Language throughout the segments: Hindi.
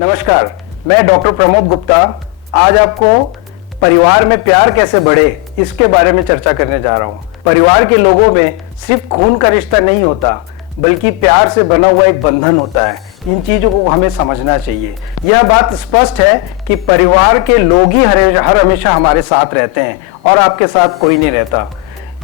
नमस्कार, मैं डॉक्टर प्रमोद गुप्ता आज आपको परिवार में प्यार कैसे बढ़े इसके बारे में चर्चा करने जा रहा हूँ। परिवार के लोगों में सिर्फ खून का रिश्ता नहीं होता, बल्कि प्यार से बना हुआ एक बंधन होता है। इन चीजों को हमें समझना चाहिए। यह बात स्पष्ट है कि परिवार के लोग ही हर हमेशा हमारे साथ रहते हैं और आपके साथ कोई नहीं रहता।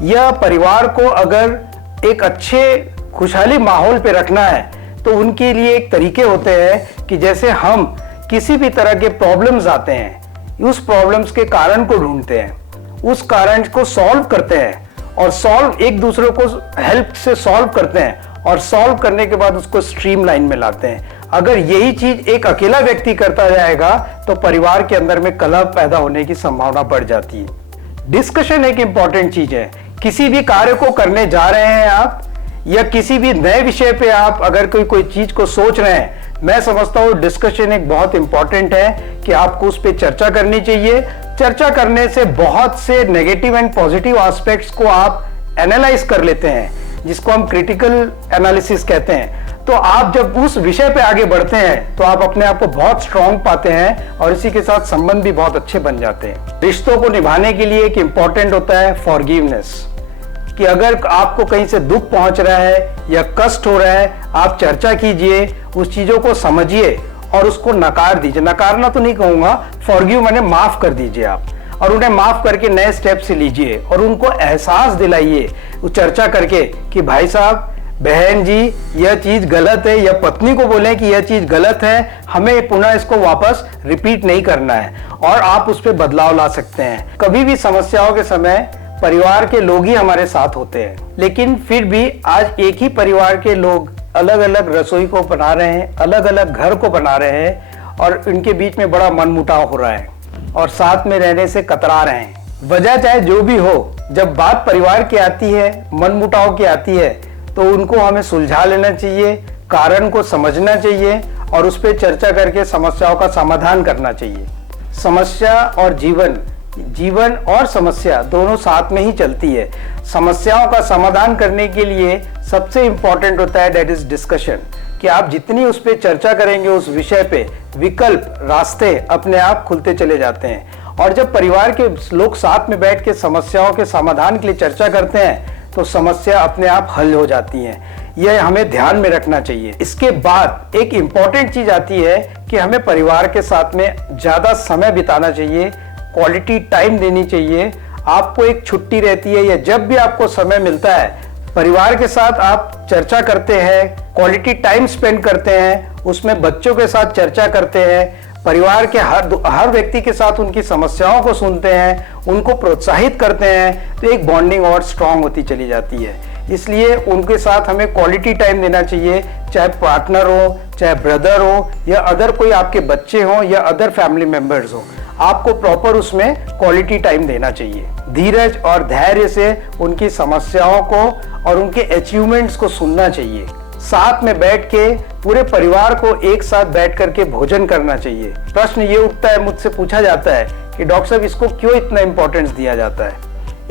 यह परिवार को अगर एक अच्छे खुशहाली माहौल पे रखना है तो उनके लिए एक तरीके होते हैं कि जैसे हम किसी भी तरह के प्रॉब्लम्स आते हैं, उस प्रॉब्लम्स के कारण को ढूंढते हैं, उस कारण को सॉल्व करते हैं और एक दूसरे को हेल्प से सॉल्व करते हैं और सॉल्व करने के बाद उसको स्ट्रीमलाइन में लाते हैं। अगर यही चीज एक अकेला व्यक्ति करता जाएगा तो परिवार के अंदर में कलह पैदा होने की संभावना बढ़ जाती है। डिस्कशन एक इंपॉर्टेंट चीज है। किसी भी कार्य को करने जा रहे हैं आप या किसी भी नए विषय पे आप अगर कोई चीज को सोच रहे हैं, मैं समझता हूँ डिस्कशन एक बहुत इंपॉर्टेंट है कि आपको उस पर चर्चा करनी चाहिए। चर्चा करने से बहुत से नेगेटिव एंड पॉजिटिव एस्पेक्ट्स को आप एनालाइज कर लेते हैं, जिसको हम क्रिटिकल एनालिसिस कहते हैं। तो आप जब उस विषय पे आगे बढ़ते हैं तो आप अपने आप को बहुत स्ट्रांग पाते हैं और इसी के साथ संबंध भी बहुत अच्छे बन जाते हैं। रिश्तों को निभाने के लिए एक इंपॉर्टेंट होता है फॉरगिवनेस, कि अगर आपको कहीं से दुख पहुंच रहा है या कष्ट हो रहा है, आप चर्चा कीजिए, उस चीजों को समझिए और उसको नकार दीजिए। नकारना तो नहीं कहूंगा, फॉरगिव माने माफ कर दीजिए आप, और उन्हें माफ करके नए स्टेप से लीजिए और उनको एहसास दिलाइए चर्चा करके कि भाई साहब, बहन जी, यह चीज गलत है, या पत्नी को बोलें कि यह चीज गलत है, हमें पुनः इसको वापस रिपीट नहीं करना है, और आप उस पर बदलाव ला सकते हैं। कभी भी समस्याओं के समय परिवार के लोग ही हमारे साथ होते हैं, लेकिन फिर भी आज एक ही परिवार के लोग अलग अलग रसोई को बना रहे हैं, अलग अलग घर को बना रहे हैं और इनके बीच में बड़ा मनमुटाव हो रहा है और साथ में रहने से कतरा रहे हैं। वजह चाहे जो भी हो, जब बात परिवार की आती है, मनमुटाव की आती है, तो उनको हमें सुलझा लेना चाहिए, कारण को समझना चाहिए और उस पर चर्चा करके समस्याओं का समाधान करना चाहिए। समस्या और जीवन और समस्या दोनों साथ में ही चलती है। समस्याओं का समाधान करने के लिए सबसे इंपॉर्टेंट होता है दैट इज डिस्कशन, कि आप जितनी उस पर चर्चा करेंगे उस विषय पे, विकल्प रास्ते अपने आप खुलते चले जाते हैं। और जब परिवार के लोग साथ में बैठ के समस्याओं के समाधान के लिए चर्चा करते हैं तो समस्या अपने आप हल हो जाती हैं। यह हमें ध्यान में रखना चाहिए। इसके बाद एक इंपॉर्टेंट चीज आती है कि हमें परिवार के साथ में ज्यादा समय बिताना चाहिए, क्वालिटी टाइम देनी चाहिए। आपको एक छुट्टी रहती है या जब भी आपको समय मिलता है, परिवार के साथ आप चर्चा करते हैं, क्वालिटी टाइम स्पेंड करते हैं, उसमें बच्चों के साथ चर्चा करते हैं, परिवार के हर व्यक्ति के साथ उनकी समस्याओं को सुनते हैं, उनको प्रोत्साहित करते हैं, तो एक बॉन्डिंग और स्ट्रांग होती चली जाती है। इसलिए उनके साथ हमें क्वालिटी टाइम देना चाहिए, चाहे पार्टनर हो, चाहे ब्रदर हो, या अदर कोई आपके बच्चे हो या अदर फैमिली मेंबर्स हो, आपको प्रॉपर उसमें क्वालिटी टाइम देना चाहिए। धीरज और धैर्य से उनकी समस्याओं को और उनके अचीवमेंट्स को सुनना चाहिए। साथ में बैठ के पूरे परिवार को एक साथ बैठ करके भोजन करना चाहिए। प्रश्न ये उठता है, मुझसे पूछा जाता है कि डॉक्टर साहब, इसको क्यों इतना इंपॉर्टेंस दिया जाता है?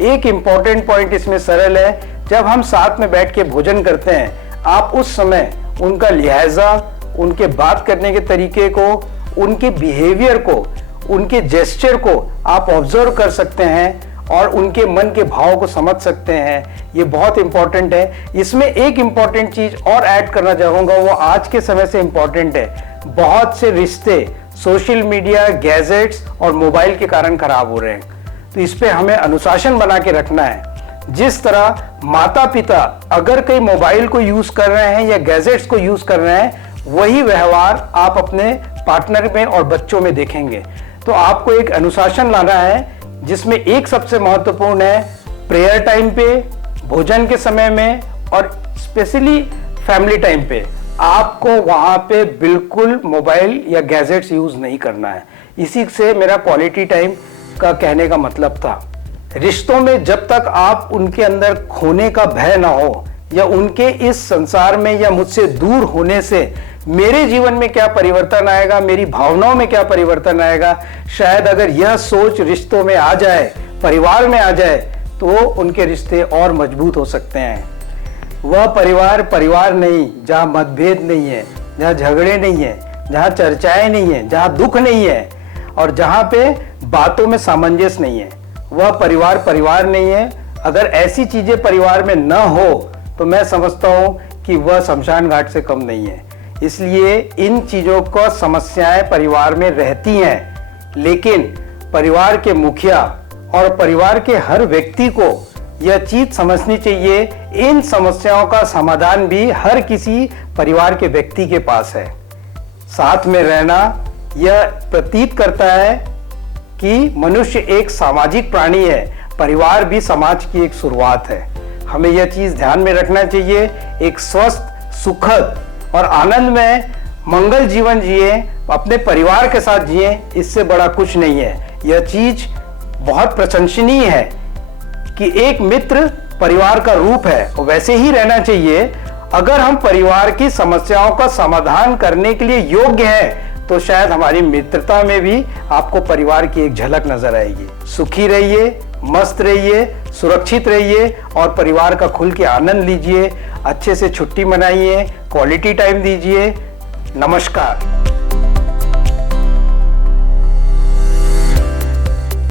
एक इंपॉर्टेंट पॉइंट इसमें सरल है, जब हम साथ में बैठ के भोजन करते हैं, आप उस समय उनका लिहाजा, उनके बात करने के तरीके को, उनके बिहेवियर को, उनके जेस्चर को आप ऑब्जर्व कर सकते हैं और उनके मन के भाव को समझ सकते हैं। ये बहुत इंपॉर्टेंट है। इसमें एक इंपॉर्टेंट चीज और ऐड करना चाहूंगा, वो आज के समय से इंपॉर्टेंट है। बहुत से रिश्ते सोशल मीडिया, गैजेट्स और मोबाइल के कारण खराब हो रहे हैं, तो इस पे हमें अनुशासन बना के रखना है। जिस तरह माता पिता अगर कहीं मोबाइल को यूज कर रहे हैं या गैजेट्स को यूज कर रहे हैं, वही व्यवहार आप अपने पार्टनर में और बच्चों में देखेंगे। तो आपको एक अनुशासन लाना है, जिसमें एक सबसे महत्वपूर्ण है प्रेयर टाइम पे, भोजन के समय में और स्पेशली फैमिली टाइम पे आपको वहां पे बिल्कुल मोबाइल या गैजेट्स यूज नहीं करना है। इसी से मेरा क्वालिटी टाइम का कहने का मतलब था। रिश्तों में जब तक आप उनके अंदर खोने का भय ना हो, या उनके इस संसार में या मुझसे दूर होने से मेरे जीवन में क्या परिवर्तन आएगा, मेरी भावनाओं में क्या परिवर्तन आएगा, शायद अगर यह सोच रिश्तों में आ जाए, परिवार में आ जाए, तो उनके रिश्ते और मजबूत हो सकते हैं। वह परिवार नहीं जहां मतभेद नहीं है, जहां झगड़े नहीं है, जहाँ चर्चाएं नहीं है, जहाँ दुख नहीं है और जहाँ पे बातों में सामंजस्य नहीं है, वह परिवार परिवार नहीं है। अगर ऐसी चीजें परिवार में न हो तो मैं समझता हूँ कि वह शमशान घाट से कम नहीं है। इसलिए इन चीजों को समस्याएं परिवार में रहती हैं, लेकिन परिवार के मुखिया और परिवार के हर व्यक्ति को यह चीज समझनी चाहिए, इन समस्याओं का समाधान भी हर किसी परिवार के व्यक्ति के पास है। साथ में रहना यह प्रतीत करता है कि मनुष्य एक सामाजिक प्राणी है, परिवार भी समाज की एक शुरुआत है। हमें यह चीज ध्यान में रखना चाहिए। एक स्वस्थ, सुखद और आनंदमय मंगल जीवन जिए, अपने परिवार के साथ जिए, इससे बड़ा कुछ नहीं है। यह चीज बहुत प्रशंसनीय है कि एक मित्र परिवार का रूप है और वैसे ही रहना चाहिए। अगर हम परिवार की समस्याओं का समाधान करने के लिए योग्य हैं तो शायद हमारी मित्रता में भी आपको परिवार की एक झलक नजर आएगी। सुखी रहिए, मस्त रहिए, सुरक्षित रहिए और परिवार का खुल के आनंद लीजिए। अच्छे से छुट्टी मनाइए, क्वालिटी टाइम दीजिए। नमस्कार।